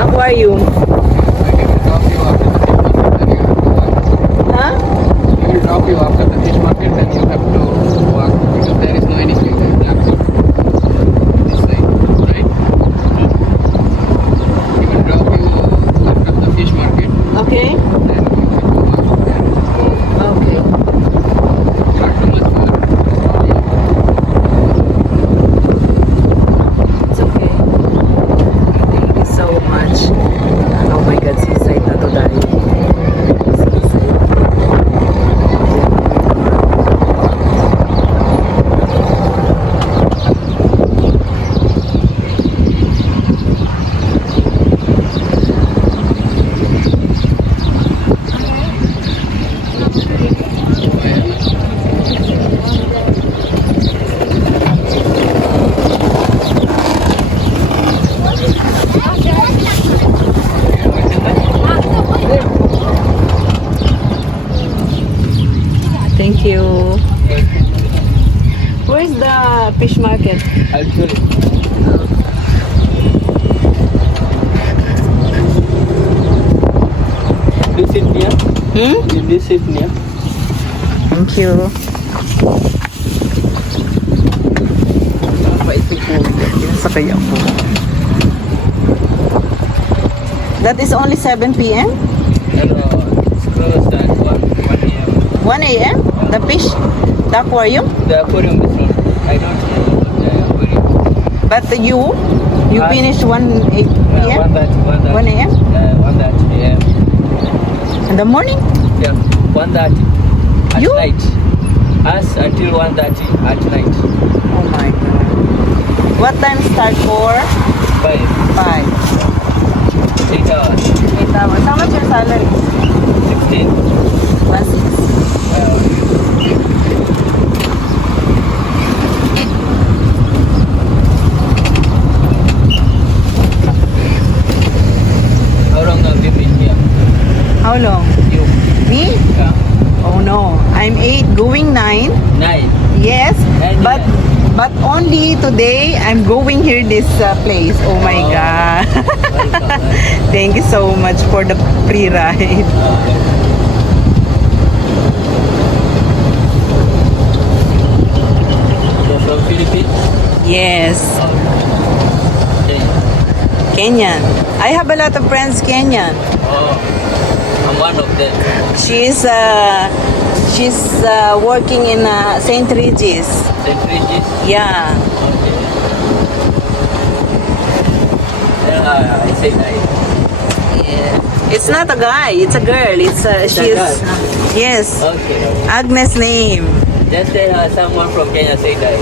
Aquarium. Huh? He will drop you after the fish market, then you have to walk because there is no any street light. This side, right? He will drop you after the fish market, Okay. then you have to walk there. Okay. Not too much far. It's okay. Thank you so much. Oh my God, seaside na to dahil. Seaside. Thank you. Where's the fish market? I'll show you. This is near. This is near. Thank you. Sakay ako. That is only 7 p.m. It's closed at 1 a.m. 1 a.m. The fish, the aquarium. The aquarium is not. I don't know the aquarium. But you finish 1 p.m. 1 a.m. 1:30 a.m. in the morning. Yeah, 1:30 at You? night. Us until 1:30 at night. Oh my God. What time start for? 5, 5. 8 hours, 8 hours. How much your salary? 16. 1.6. How long have you been here? How long? You? Me? Yeah. Oh no. I'm 8 going 9. 9. Yes, And but only today I'm going here this place. Oh my Oh. God. Welcome. Thank you so much for the free ride. You're from Philippines? Yes, Okay. Kenyan. I have a lot of friends Kenyan. Oh, I'm one of them. She's working in St. Regis. St. Regis? Yeah. Okay. I say hi. Yeah. It's not a guy, it's a girl. It's It's a she's girl? yes. Okay. Agnes name. Just say someone from Kenya say hi.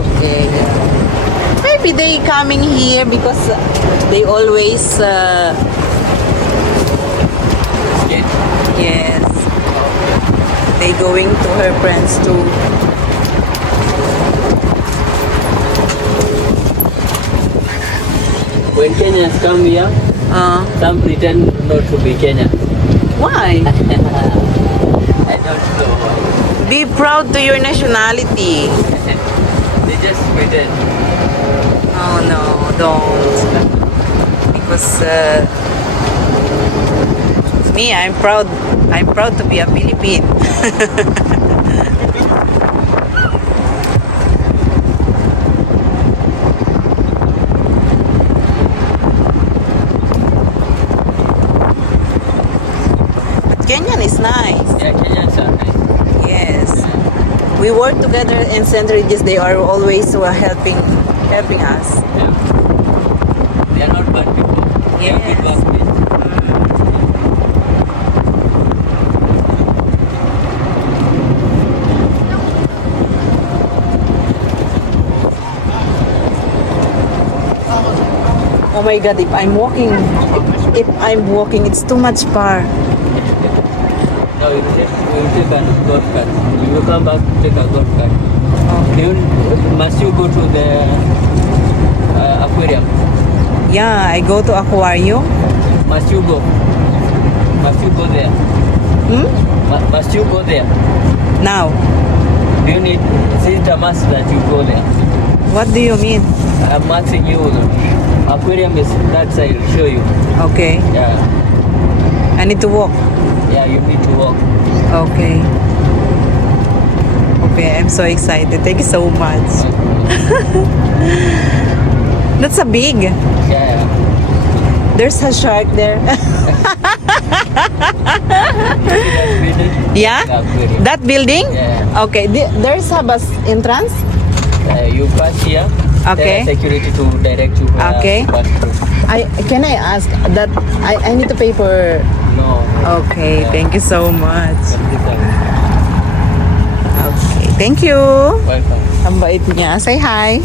Okay. Maybe they coming here because they always Okay. yes. They going to her friends too. When Kenyans come here, some pretend not to be Kenyan. Why? I don't know why. Be proud to your nationality. They just pretend. Oh no, don't. Because me, I'm proud. I'm proud to be a Philippine. But Kenyan is nice. Yeah, Kenyans are nice. Yes. We work together in St. Regis. They are always helping us. Yeah. They are not bad people. They are good Yes. workplace. Oh my God, if I'm walking, it's too much far. Now you take a golf cart. You will come back to take a golf cart. Must you go to the aquarium? Yeah, I go to aquarium. Must you go? Must you go there? Hmm? Must you go there? Now. Do you need? Is it a must that you go there? What do you mean? I'm asking you. Aquarium is that side. I'll show you. Okay. Yeah. I need to walk. Yeah, you need to walk. Okay. Okay, I'm so excited. Thank you so much. That's a big. Yeah. There's a shark there. Yeah? The aquarium. That building? Yeah. Okay. There's a bus entrance? You pass here. Okay. There are security to direct you. Okay. To pass through. Can I ask that I need to pay for... No. Okay, Yeah. thank you so much. Welcome. Okay, thank you. Ang bait niya. Say hi.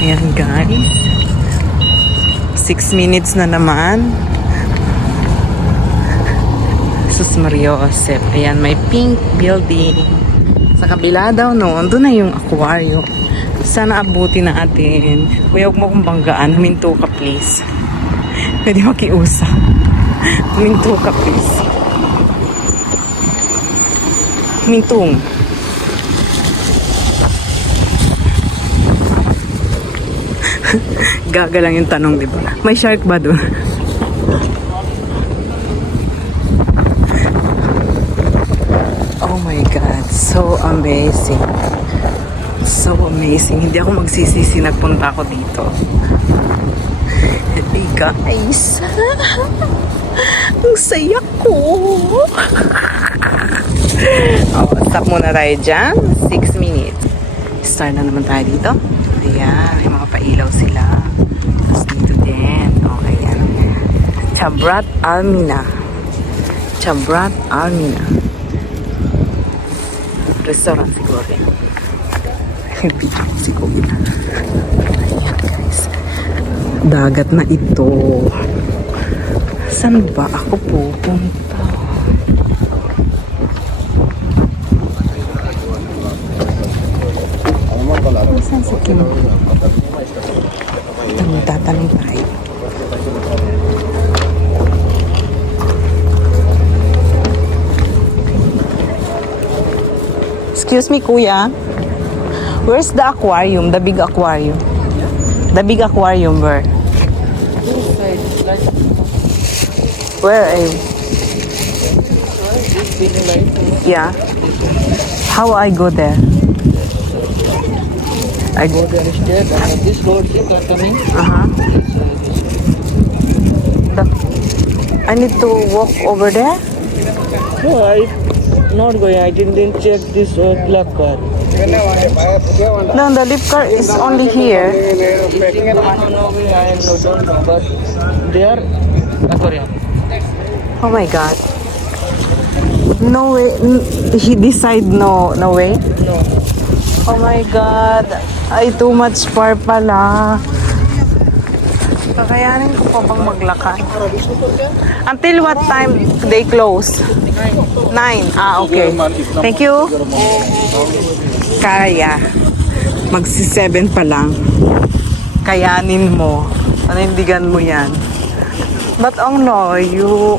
Ayan guys. 6 minutes na naman. Sus Mario Josep. Ayan, may pink building. Sa kabila daw noon, doon na yung aquarium. Sana abuti natin. Kuya, huwag mo kong banggaan. Huminto ka please. Pwede makiusap. Huminto ka please. Humintong. Gaga lang yung tanong, di ba? May shark ba doon? Oh my God, so amazing. So amazing. Hindi ako magsisisi nagpunta ako dito. Hey guys. Ang saya ko. Stop muna tayo dyan. 6 minutes. Start na naman tayo dito. Ayan, may mga pailaw sila. Tapos dito din. Okay, yan. Chabrat Almina. Chabrat Almina. Restaurant siguro. Hindi si Kuya. Ayan guys. Dagat na ito. Saan ba ako pupunta? Saan sa kino? Tatanong tayo. Excuse me, Kuya. Where's the aquarium? The big aquarium? The big aquarium, where? Where are you? Yeah. How I go there? I go there. This road you are coming. I need to walk over there? No, I'm not going. I didn't check this black car. No, the lift car is only here. But they are aquarium. Oh my God. No way. He decide no way? No. Oh my God. Ay, too much far pala. Kakayanin ko pa bang maglakad? Until what time they close? 9. Ah, okay. Thank you. Kaya. Magsi-7 pa lang. Kayanin mo. Panindigan mo yan. But ang layo.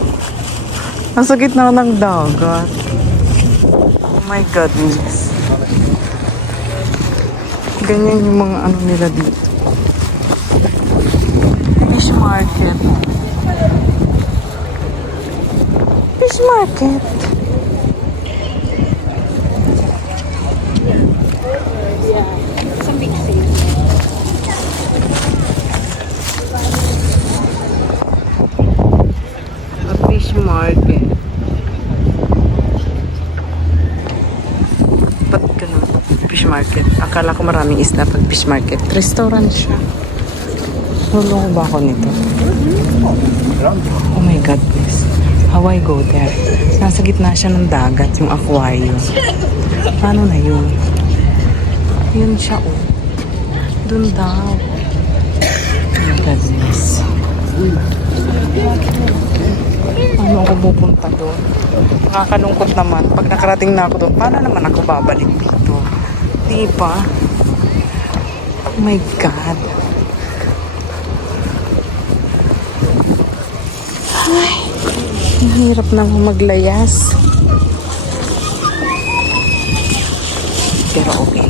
Nasa gitna ng dagat. Oh my goodness. Ganyan yung mga ano nila dito. Fish market. Fish market. A fish market. Ba't ganun? Fish market. Akala ko maraming isda pag fish market. Restaurant siya. Nulong ba ako nito? Oh my goodness. How I go there? Nasa gitna siya ng dagat, yung aquarium. Paano na yun? Yun siya, oh. Dun daw. Oh my goodness. Paano ako pupunta doon? Nakakalungkot naman. Pag nakarating na ako doon, paano naman ako babalik dito? Di ba? Oh my God. Ay. Ang hirap naman maglayas. Pero okay.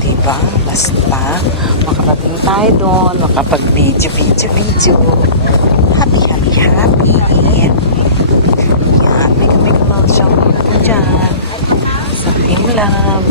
Diba? Basta makarating tayo doon, makapag-video. Happy. Yan, may kamay siyang punta dyan. Sa Finlab.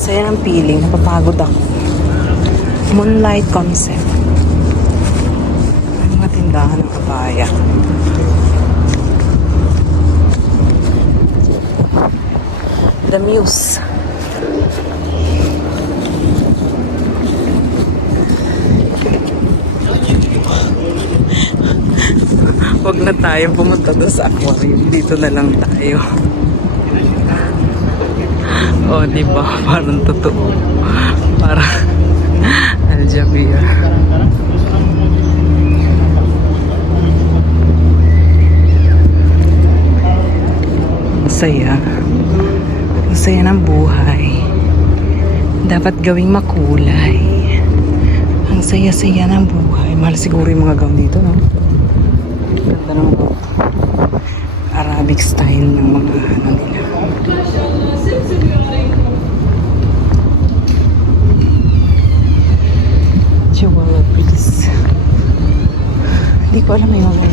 Saya ng feeling, napapagod ako. Moonlight concept. May mga tindahan ng kabaya. The Muse. Huwag na tayo pumunta doon sa aquarium. Dito na lang tayo. Oh, di ba? Parang totoo. Parang Al Jazeera. Masaya. Masaya ng buhay. Dapat gawing makulay. Ang saya-saya ng buhay. Mahal siguro yung mga gown dito, no? Ganda ng gown. Arabic style ng mga ano nila. Chihuahua, please. Hindi ko alam may mga